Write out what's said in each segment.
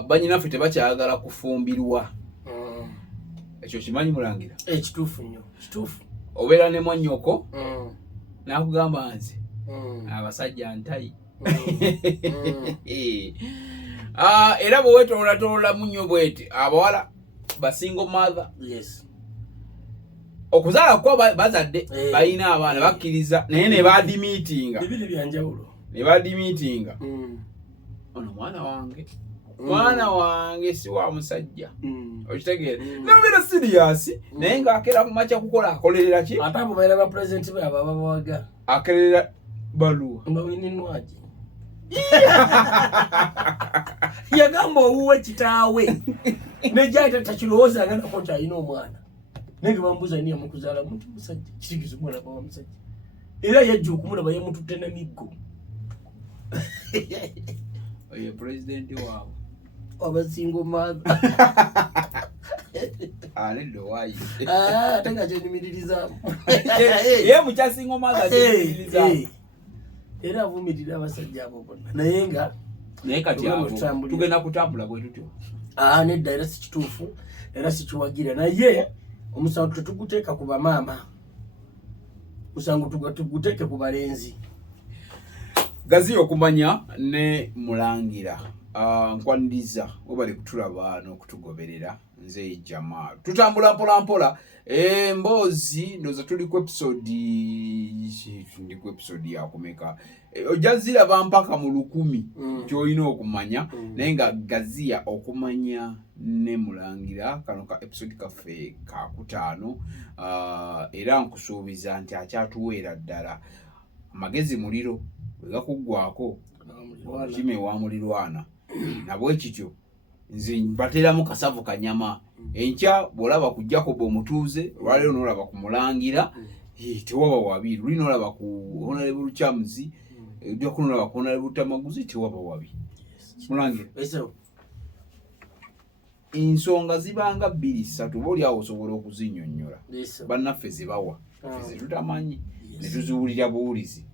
banyinaffe tebakyayagala kufumbirwa. Ekyo kimanyi Mulangira? Ekituufu nnyo, kituufu. Obeera ne mwannyoko n'akugamba nze abasajja ntayi. Era bwe weetoolatoolola munnyo bweti abawala basingle mother. Yes. Okuzaala kwa bazadde balina abaana bakkiriza naye ne baadimiitinga. Bibiri byanjawulo. Ne baadimiitinga. Ono mwana wange si wa musajja. Okitegeera. N'obeera serious naye ng'akeera ku makya kukola akolerera ki? Ate abo baira ba president be abo babawaga. Akerera baluwa. Mbawinninwaji. Yagamba owuwe kitaawe. Nejja takirowooza nga nako nti alina omwana. Nenge bambuza niye mukuzaala muntu musajja. Kirigizo mwana wa musajja. Era yajja okumulaba yemututte na miggo. Oye president waabwe. Abasingle mother. Neddo waayi. Tenga kyenyumiririza. Ye mukyasingle mother kyenyumiririza. Era avumirira abasajja abo bonna. Naye nga kati abo tugenda kutambula bwe tutyo. Nedda era si kituufu era si kiwagira. Naye omusango tetuguteeka ku bamaama. Musango tuguteeke ku balenzi. Gazi okumanya ne Mulangira. Nkwaniriza obali kutulaba n'okutugoberera nze Jamal. Tutambula mpola mboozi ndoza tuli ku episode ya kumeka. Ojazira bampaka mu 10 kyolina okumanya naye nga Gazia okumanya ne Mulangira kano ka episode kaffe ka 5 era nkusuubiza nti akyatuweera ddala amagezi muliro wegakuggwako kime wa mulirwana nabwe kityo nze mbateramu kasavu kanyama enkya bolaba kujjako bomutuuze lwalero nolaba ku Mulangira tewaba wabi lino olaba ku Honorable Chamzi ejja kunolaba ku Honorable Tamaguzi tewaba wabi Mulangira ensonga zibanga 2-3 boli awo osobola okuzinnyonnyola bannaffe zibawa ffe tutamanyi ne tuziwulira buwulizi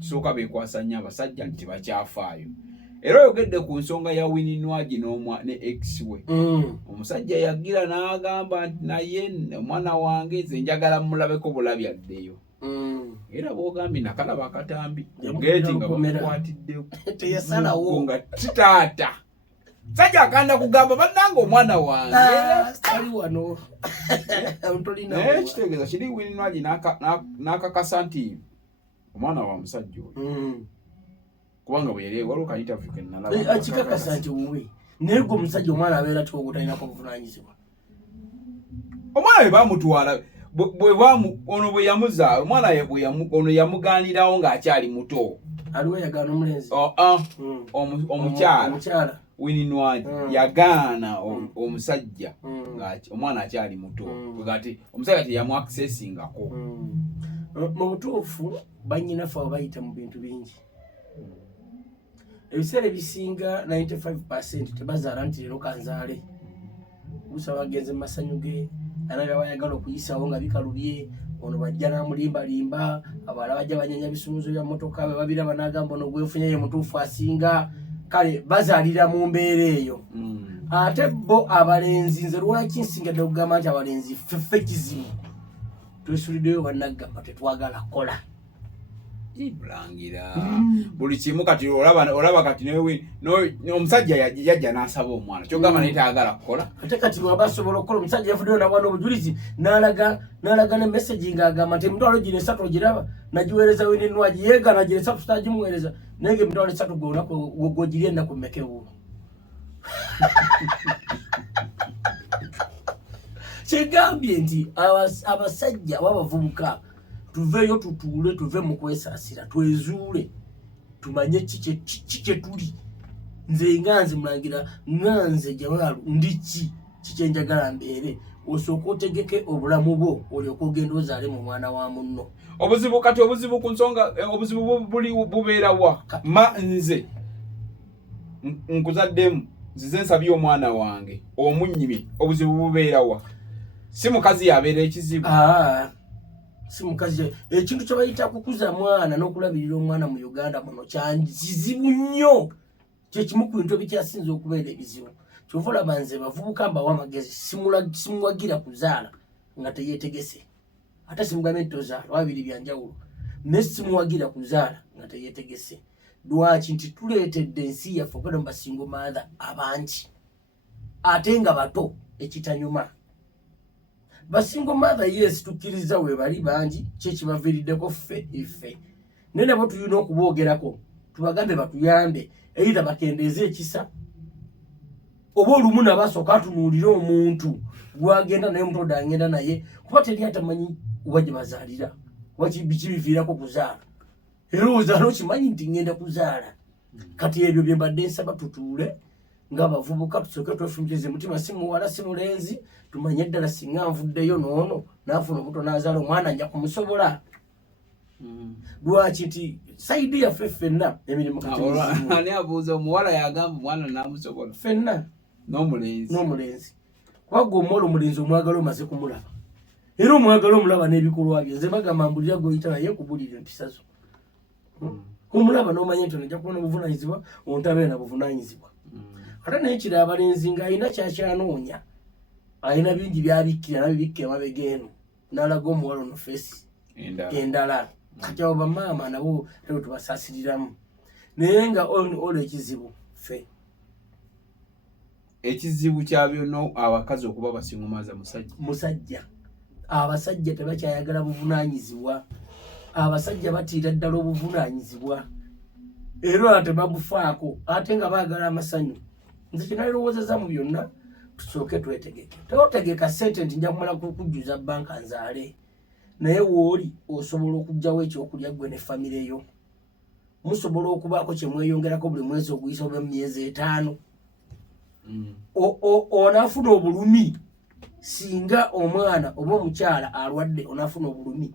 tusooka beekwasanya abasajja nti bakyafaayo. Era oyogedde ku nsonga ya Winnie Nwagi ne ex we. Omusajja yagira n'agamba nti naye omwana wange nze njagala mulabeko bulabi addeyo. Era bw'ogambye nakalaba akatambi geeti nga bamukwatiddewo teyasalawo nga titaata sajja akanda kugamba bannanga omwana wange ali wano naye kitegeeza kiri Winnie Nwagi n'akakasa nti omwana wa musajja oyo kubanga bwe yali waliwo ka interview ke nalaba akikakasa nti wuwe naye gwe omusajja omwana abeera tuwogutalinaako buvunaanyizibwa omwana we bamutwala ono bwe yamuzaala omwana ono yamugaanirawo ng'akyali muto aliwo yagaana omulenzi omukyala Winnie Nwagi yagaana omusajja omwana akyali muto kati omusajja teyamu accessingako mu butuufu bannyinaffe abo bayita mu bintu bingi. Ebiseera ebisinga 95% tebazaala nti leero kanzaale. Busa bagenze mu masanyu ge anabya bayagala okuyisawo nga bikalubye ono bajja n'amulimbalimba abalala bajja banyanya bisumuzo bya mmotoka be babiraba n'agamba ono gwefunye ye mutuufu asinga kale bazaalira mu mbeera eyo. Ate bo abalenzi nze lwaki nsingadde okugamba nti abalenzi ffeffe kizibu twesuliddeyo bannagamba tetwagala kola. Mulangira buli kimu kati olaba kati omusajja yajja n'asaba omwana kyogamba naye tayagala kukola ate kati lwaba asobola okukola omusajja yafuddeyo n'abwana obujulizi n'alaga ne message ng'agamba nti emitwalo gino 3 ogiraba nagiweereza Winnie Nwagi yeegaana gino 3 sitagimuweereza naye ng'emitwalo 3 gw'ogirya ennaku mmekewo kyegambye nti abasajja ababavubuka tuveeyo tutuule tuve mu kwesaasira twezuule tumanye kiki tuli nze nganze Mulangira nganze Jamal ndiki kikyenjagala mbeere osooka otegeke obulamu bwo olyoka ogenda ozaale mu mwana wa munno. Obuzibu ku nsonga obuzibu bubeera wa nze nkuzaddemu nzize nsabye omwana wange omunnyimi obuzibu bubeera wa si mukazi yabeera ekizibu. Si mukazi ekintu kye bayita kukuza mwana n'okulabirira omwana mu Uganda muno kyanzizibu nnyo kye kimu ku bintu ebikyasinze okubeera ebizibu Kyovula banze bavubuka mbawa amagezi simuwagira kuzaala nga teyeetegese. Ate simugambye tozaala wabiri byanjawulo. Ne simuwagira kuzaala nga teyeetegese. Lwaki nti tuleetedde ensi yaffe okubera mu basingo maatha abangi ate nga bato ekitanyuma. Basingo maatha yes tukkiriza we bali bangi kyekibaviiriddeko ffe ife. Naye nabo tulina okuboogerako tubagambe batuyambe either bakendeeze ekisa oba olumu nabasooka atunuulire omuntu gwagenda naye omutodo agenda naye kuba teri atamanyi oba gye bazaalira oba kibiviirako kuzaala. Era ozaala okimanyi nti ngenda kuzaala. Kati ebyo bye mbadde nsaba tutuule ng'abavubuka tusooke twefumiitirize mutima si muwala si mulenzi tumanye ddala singa nvuddeyo noono naafuna obuto n'azaala omwana nja kumusobola. Lwaki nti sayidi yaffe ffenna emirimu ani abuuza omuwala yagamba omwana n'amusobola ffenna n'omulenzi kuba gwe omuwala omulenzi omwagala omaze kumulaba era omwagala omulaba n'ebikolwa bye. Nze bagamba mbulira goyita naye kubulira empisa zo. Omulaba n'omanya nti onajja kubona obuvunaanyizibwa ontabeera na buvunaanyizibwa. Ate naye kiri abalenzi ng'alina kyakyanoonya alina bingi byabikkira nabibikka emabega eno n'alaga omuwala ono feesi endala. Kati abo bamaama nabo tebo tubasaasiriramu. Naye nga olwo ekizibu kya byonna abakazi okuba basingo maaza musajja. Abasajja tebakyayagala buvunaanyizibwa. Abasajja batiira ddala obuvunaanyizibwa era tebabufaako ate nga baagala amasanyu. Nze kinalirowoozeza mu byonna tusooke twetegeke. Teotegeka ssente nti nja kumala kujjuza bbanka nzaale. Naye wooli osobola okugjawo ekyokulya gwe ne famire yo. Musobola okubaako kye mweyongerako buli mwezi oguyisa oba myezi 5. Onaafuna obulumi singa omwana oba omukyala alwadde onaafuna obulumi.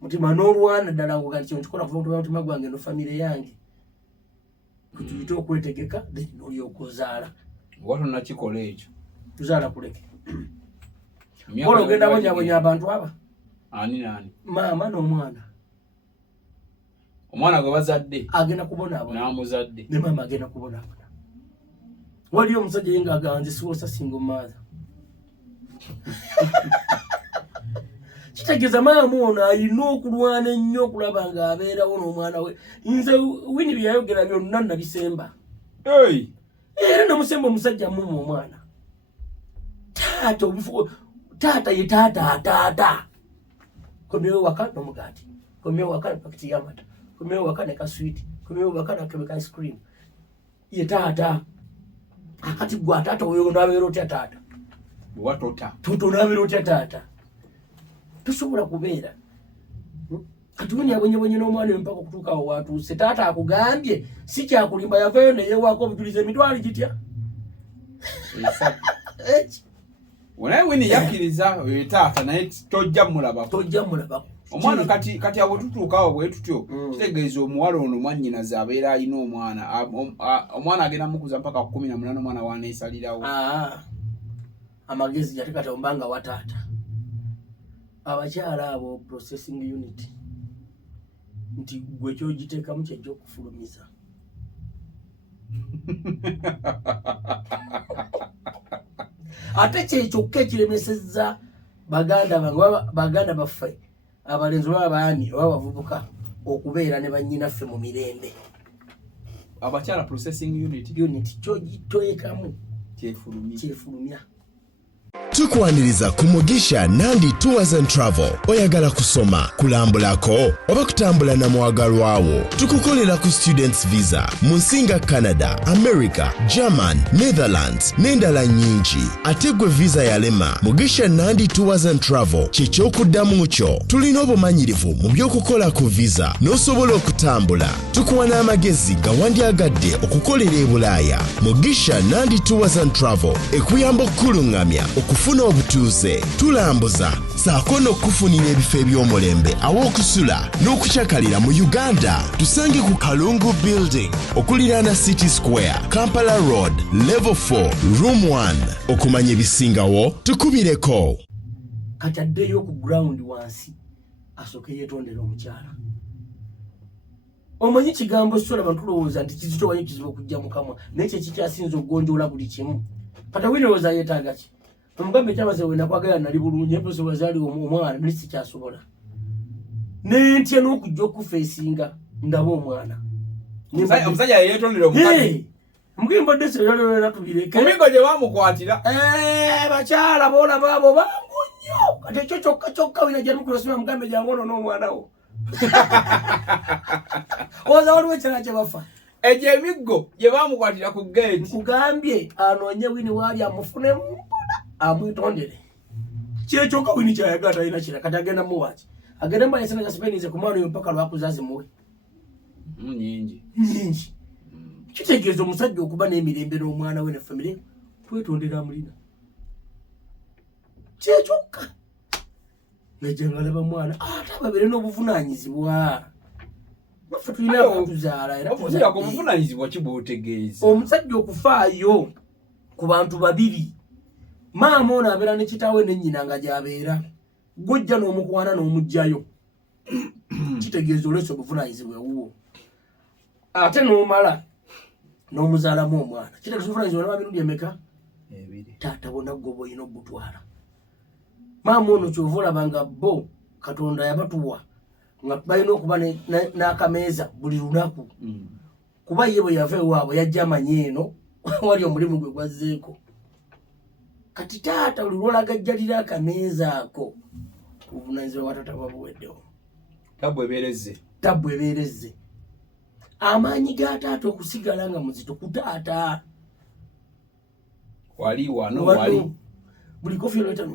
Mutima n'olwana ddala ngo kati kino kikola kuva mutima mutima gwange no famire yange. Kutuyite okwetegeka then n'olyoka ozaala. Watu nakikola ekyo. Tuzaala kuleke. Ola ogenda bonyabonya abantu aba? Ani? Maama n'omwana. Omwana gwe bazadde agenda kubonaabona. N'amuzadde. Ne maama agenda kubonaabona. Waliyo omusajja yenga aganze siwosa single mother. Kitegeeza maama ono alina okulwana ennyo okulaba ng'abeerawo n'omwana we. Nze Winnie bye yayogera byonna nabisemba. Era namusemba omusajja mumu omwana. Taata ye taata. Komyewo waka n'omugaati. Komyewo waka ne pakiti y'amata. Komyewo waka ne kaswiti. Komyewo waka ne kebeka ice cream. Ye taata. Akati gwa taata oyo n'abeera otya taata. Watota. Toto n'abeera otya taata. Tusobola kubeera. Katuni abonye n'omwana mpaka okutuuka awo watuuse. Taata akugambye si kyakulimba yavayo ne yeewaako obujulizi emitwalo gitya. Wanaye Winnie yakkiriza taata naye tojja mulabako. Omwana kati abo tutuuka awo bwe tutyo kitegeeza omuwala ono mwannyinaze abeera alina omwana. Omwana agenda mukuza mpaka 18 omwana waaneesalirawo. Amagezi yatekata ombanga wa taata. Abakyala abo processing unit nti gwe kyogiteekamu kyejja okufulumiza. Ate kyekyoka ekiremesezza baganda baffe abalenzi oba abaami oba abavubuka okubeera ne bannyinaffe mu mirembe. Abakyala processing unit kyogiteekamu kyefulumya. Tukwaniriza ku Mugisha Nandi Tours and Travel. Oyagala kusoma, kulambulako oba kutambula na mwagalwawo. Tukukolera ku students visa mu nsinga Canada, America, German, Netherlands n'endala nnyingi. Ate gwe visa yalema, Mugisha Nandi Tours and Travel ky'ekyokuddamu kyo. Tulina obumanyirivu mu by'okukola ku visa n'osobola okutambula. Tukuwa n'amagezi gawandyagadde okukolera e Bulaaya. Mugisha Nandi Tours and Travel ekuyamba okkulungamya okufuna obutuuze, tulambuza saako n'okufunira ebifo eby'omulembe aw'okusula n'okukyakalira mu Uganda. Tusange ku Kalungu Building okuliraana City Square, Kampala Road, Level 4, Room 1. Okumanya ebisingawo tukubireko. Kati addeyo ku ground wansi asooke yeetondera omukyala. omanyi kigambo sola bantulowooza nti kizito wanyi kizibu okujja mukamwa naye kye kikyasinza okugonjoola buli kimu kata wirowooza yeetaaga ki omugambe kyamaze wena kwagala nali bulungi emposo wazaali omwana nali sikyasobola nentya n'okujja okufeesinga ndaba omwana omusajja yeetondera omukazi mugimba dese yalolera tubireke omigo gye bamukwatira bakyala boolaba abo bangu nnyo kati ekyo kyokka wina gyamukulosima mugambe jangu ono n'omwana wo oza waliwo ekirala kye bafa egyo emiggo gye bamukwatira ku gate nkugambye anoonye wini waali amufunemu mpola amwetondere kyekyokka wini kyayagala talina kira kati agenda muwaki agenda mbayesena gasipenize ku mwana oyo mpaka lwakuzazi muwe nyingi kitegeeza omusajja okuba n'emirembe n'omwana we ne famire twetondera amulina kyekyokka najjangalaba mwana ate ababere n'obuvunaanyizibwa baffe tulina abatuzaala era obuvunaanyizibwa kibwotegeeza omusajja okufaayo ku bantu babiri maama ono abeera ne kitaawe ne nnyina nga gy'abeera gojja n'omukwana n'omugjayo kitegeeza olwesa obuvunaanyizibwa ewuwo ate n'omala n'omuzaalamu omwana kitegeeza obuvunaanyizibwa naba mirundi emeka taata bona gwe oba olina okugutwala maama ono kyova olaba nga bo katonda yabatuwa nga balina okuba n'akameeza buli lunaku kuba ye bwe yava ewaabwe yajja amanye eno wali omulimu gwe gwazzeeko kati taata buli lwolagajjalira akameeza ako obuvunaanyizibwa bwa taata babuweddewo tabbu ebeerezze amaanyi ga taata okusigala nga muzito ku taata wali buli kofi olweta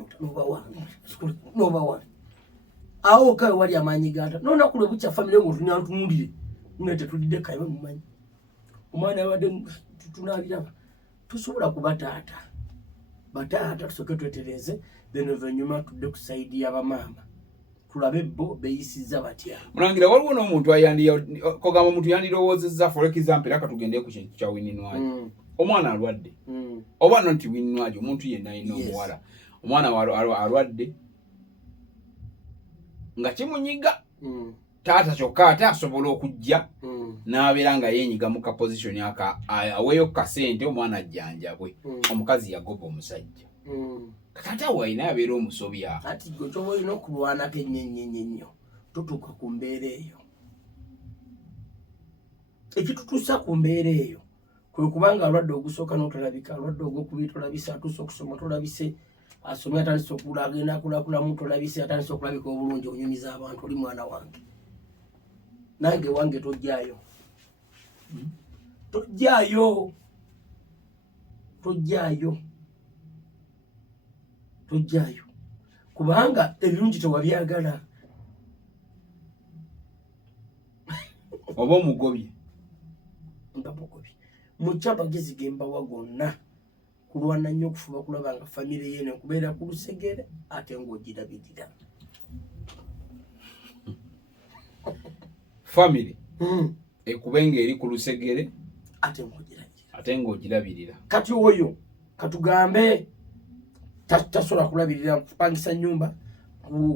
noba wani awo kawe wali amaanyi ga taata nonaku lwe bukya famire ngaotunyantunulire nne tetulidde kawe mumanyi omwana yabadde tunaabiraba tusobola kuba taata bataata tusooke twetereze then oluvannyuma tudde ku saidi y'abamaama tulabe bo beeyisizza batya mulangira waliwo n'omuntu kogamba omuntu yandirowoozezza for example aka tugende ku kintu kya wininwaji omwana alwadde oba noti wininwaji omuntu yenna alina omuwala omwana alwadde nga kimunyiga taata kyokka ate asobola okujja n'abeera nga yeenyiga mu kapositioni aweeyo kasente omwana ajjanjabwe omukazi yagoba omusajja kata waina abeera omusobya ati gwe kyoba olina okulwanako ennyo tutuuka ku mbeera eyo ekitutuusa ku mbeera eyo kwe kubanga alwadde ogusooka n'otolabika alwadde ogwokubiri tolabise atuuse okusoma tolabise asomye atandise agenda akulakulamu tolabise atandise okulabika obulungi onyumiza abantu oli mwana wange nange wange tojjaayo kubanga ebirungi tewabyagala oba omugobye mukya bagezi gembawa gonna kulwana nnyo okufuba kulaba nga famire yene okubeera ku lusegere ate ng'ogirabirira famire ekubenga eri ku lusegere ate ng'ogirabirira kati oyo katugambe tasobola kulabirira kupangisa nnyumba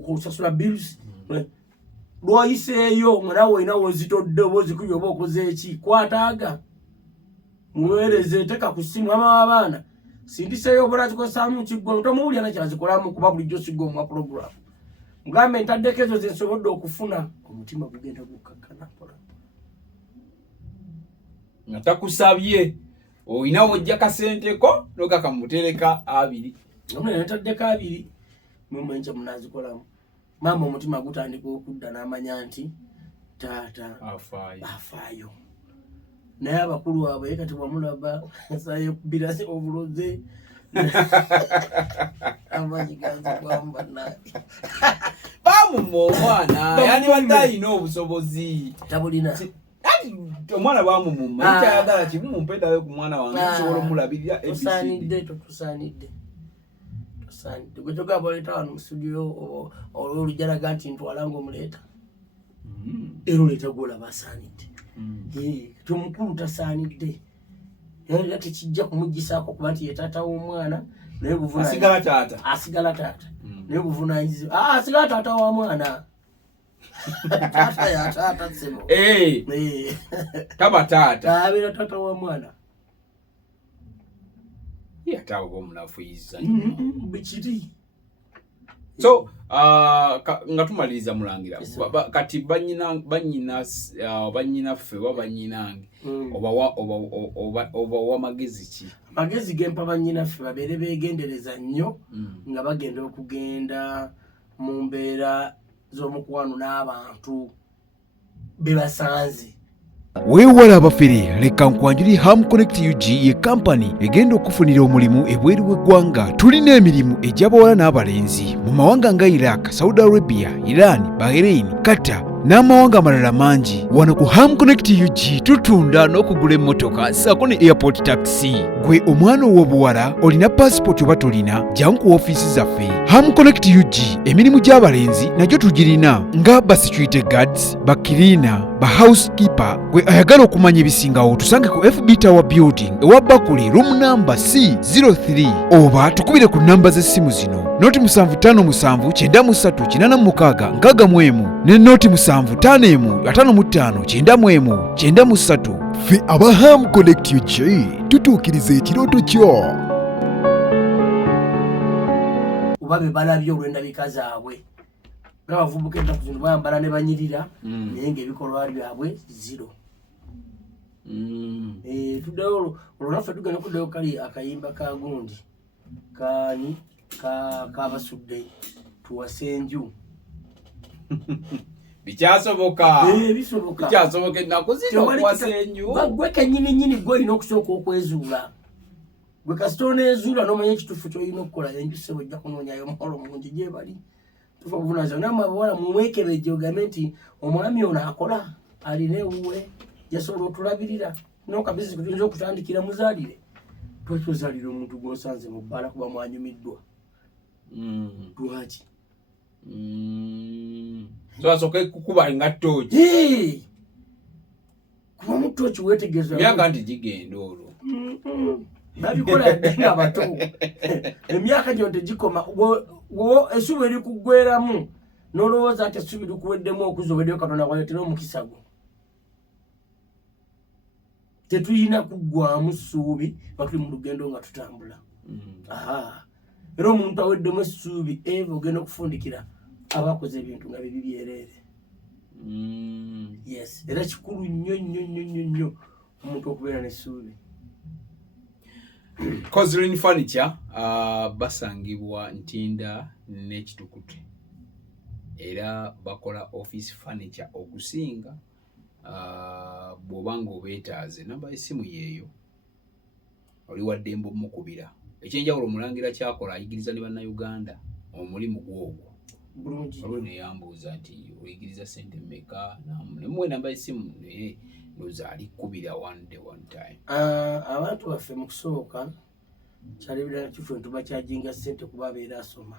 kusasula bills lwoyiseeyo mwanawe olina wozitodde oba ozikubye oba okoze eki kwataaga muweereze teka ku ssimu ama w'abaana sindiseeyo obola zikosaamu kiggwa tomuwulira nakyazikolamu kuba bulijjo sigga omwa puroguramu mugambe ntaddeko ezo zensobodde okufuna omutima gugenda gukakkana mpola nga takusabye olina wojja kasenteko nokakamutereka 2 ntaddeko 2 mumwenca munazikolamu maama omutima gutandika okudda n'amanya nti taata afaayo naye abakulu waabwe kati bwamulaba nsaayo kubira obuloze amanyi ganzigwamu bannange bamumma omwana yani badde alina obusobozi tabulina omwana bamumumma ekyayagala kimu mumpendawe ku mwana wange tusobola omulabirira tusaanidde gwe kyogamba oleeta wano mu studio olujalaga nti ntwalanga omuleeta era oleeta gwolaba asaanidde tomukulu tasaanidde era tekijja kumugisaako kuba nti ye taata w'omwana naye asigala taata naye buvunaanyizibwa asigala taata wa mwana Tata ya tata sebo. Taba tata. Abira tata wa mwana. Yatawo ko munafuyiza. Bichiri. So nga tumaliriza Mulangira kati banyina ffe banyinange oba wa magezi ki magezi gempa banyina ffe babere begendereza nnyo nga bagenda okugenda mu mbeera z'omukwano n'abantu bebasanze. Weewala abafere leka nkwanjuli Ham Connect UG ye kampani egenda okufunira omulimu ebweru w'eggwanga. Tulina emirimu egy'abawala n'abalenzi mu mawanga nga Iraq, Saudi Arabia, Iran, Bahrain, Qatar n'amawanga amalala mangi. Wano ku Ham Connect UG tutunda n'okugula emmotoka ssaako ne airport taxi. Gwe omwana ow'obuwala olina passport oba tolina, jangu ku ofiisi zaffe. Ham Connect UG emirimu gy'abalenzi nagyo tugirina nga ba security guards, ba cleaner, ba housekeeper. Gwe ayagala okumanya ebisingawo tusange ku FB Tower Building ewa Bakuli room number C03 oba tukubire ku namba z'essimu zino noti 753936 ne noti 7551559193. Ffe aba Ham Connect UG tutuukiriza ekirooto kyo. Oba be balabye olw'endabika zaabwe. Abavubuka ennaku zino bayambala ne banyirira naye ng'ebikolwa byabwe zero. Tuddeyo olwaffe tugenda kuddayo kali akayimba ka gundi kaani kabasudde tuwasenju. Bikyasoboka. Bisoboka. Bikyasoboka ennaku zino kuwasenju. Gwe kennyini gwe olina okusooka okwezuula. Gwe kasita oneezuula n'omanya ekituufu ky'olina okukola enju ssebo ojja kunoonyayo omuwala omungi gye bali. Tufa kuvunaanibwa namwe abawala mumwekebejje ogambe nti omwami ono akola alina ewuwe yasobola otulabirira n'okabisi tuyinza okutandikira muzaalire. Twekuzaalira omuntu gw'osanze mu bbala kuba mwanyumiddwa. Lwaki? So asooka kukuba nga ttooki. Kuba mu ttooki weetegereza. Myaka nti gigenda olwo. Babikola nga bato. Emyaka gyo tegikoma. Essubi erikuggweramu n'olowooza nti essubi likuweddemu okuza obeddeyo Katonda waleetera omukisa gwo. Tetulina kuggwamu ssuubi nga tuli mu lugendo nga tutambula. Era omuntu aweddemu essuubi eva ogenda okufundikira abakoze ebintu nga bibi byereere. Yes, era kikulu nnyo omuntu okubeera n'essuubi. Kozlin Furniture basangibwa Ntinda n'Ekitukute era bakola office furniture okusinga. Bw'obanga obeetaaze namba y'essimu yeeyo oli wa Ddembo mukubira. Ekyenjawulo Mulangira kyakola ayigiriza ne bannayuganda omulimu gw'ogwo. Bulungi. Olwo neyambuuza nti oyigiriza ssente mmeka nemuwe namba y'essimu naye ndoza alikubira one time. Abantu baffe mu kusooka kyalibira kifu ntuba kyajinga ssente kuba abeera asoma.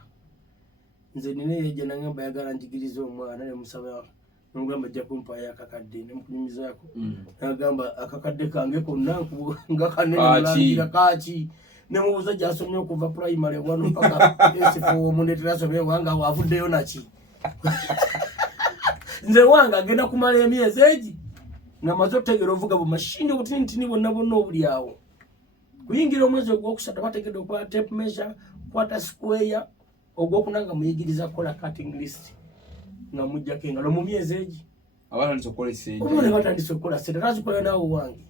Nze nina yejja nangamba yagala njigiriza omwana ne musaba n'ogamba ajja kumpaayo akakadde ne mukunyumizaako. Nagamba akakadde kange konna nga kanene Mulangira kaaki. Ne mubuuza gy'asomye okuva primary 1 mpaka S4 mundeetera asomye wanga waavuddeyo naki. Nze wanga agenda kumala emyezi egi nga maze okutegeera ovuga bumashini obutinitini bonna obuli awo. Kuyingira omwezi ogwokusatu bategedde okukwata tape measure, kwata square, ogwokunanga muyigiriza kukola cutting list nga mujjako engalo mu myezi egi. Abatandise okukola essente. Omwana batandise okukola ssente tazikola naawe wange.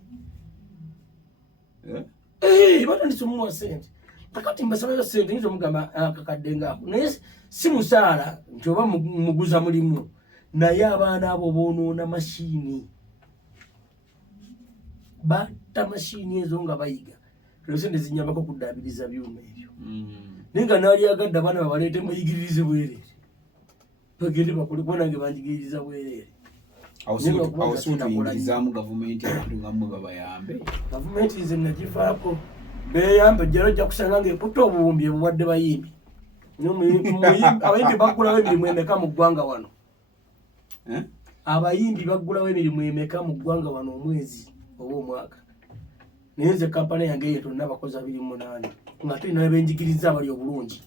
Batandise omuwa ssente. Kakati mbasabayo ssente nyiza omugamba akakadde ngaako. Naye si musaala nti oba muguza mulimu. Naye abaana abo boonoona mashini. Batta mashini ezo nga bayiga. Ssente zinyambako okuddaabiriza byuma ebyo. Naye nga naali agadde abaana babaleete muyigiririze bwereere. Bagende bakole kuba nange banjigiririza bwereere. Awo si tuyingirizaamu gavumenti abantu nga mmwe babayambe. Gavumenti nze nagivaako. Beeyambe jjalo ojja kusanga ng'ekutte obuwumbi ebuwadde bayimbi. Abayimbi baggulawo emirimu emeka mu ggwanga wano. Abayimbi baggulawo emirimu emeka mu ggwanga wano omwezi oba omwaka. Naye nze kampani yange eyo tonna abakozi 28 nga tulina benjigiriza abali obulungi.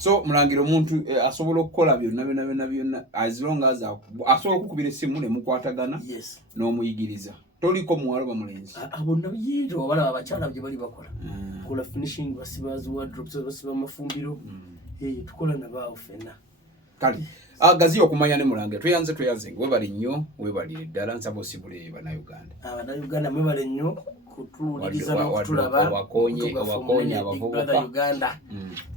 So mulangira omuntu asobola okukola byonna as long as asobola okukubira essimu ne mukwatagana n'omuyigiriza toliko muwalo bamulenzi abonna yiro abala abakyala bye bali bakola kola finishing basibazi wardrobes basiba mafumbiro tukola nabaawo fenna kale Gaziya okumanya ne mulangira tweyanze webali nnyo webalire ddala nsaba osibule Bannayuganda Abannayuganda mwebale nnyo kutuliriza n'okutulaba abakonya abavubuka Uganda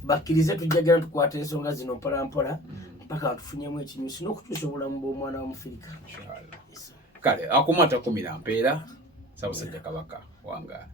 bakkirize tujjagala tukwata ensonga zino mpolampola mpaka tufunyemu ekinyusi n'okukyusa obulamu bw'omwana wa Mufirika kale akumata 10 mpeera Ssaabasajja Kabaka wangaala